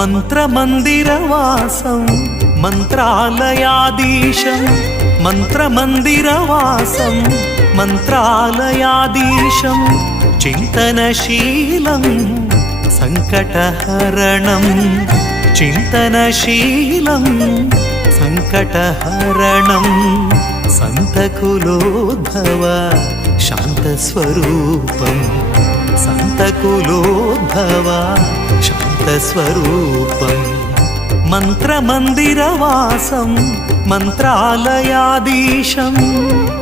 మంత్రమందిరవాసం మంత్రాలయాదీశం మంత్రమందిరవాసం మంత్రాలయాదీశం చింతనశీలం సంకటహరణం చింతనశీలం సంకటహరణం సంతకులోద్భవ శాంతస్వరూపం సంతకులోద్భవ Shanta మంత్రమందిరవాసం మంత్రాలయాదీశం Raghavendra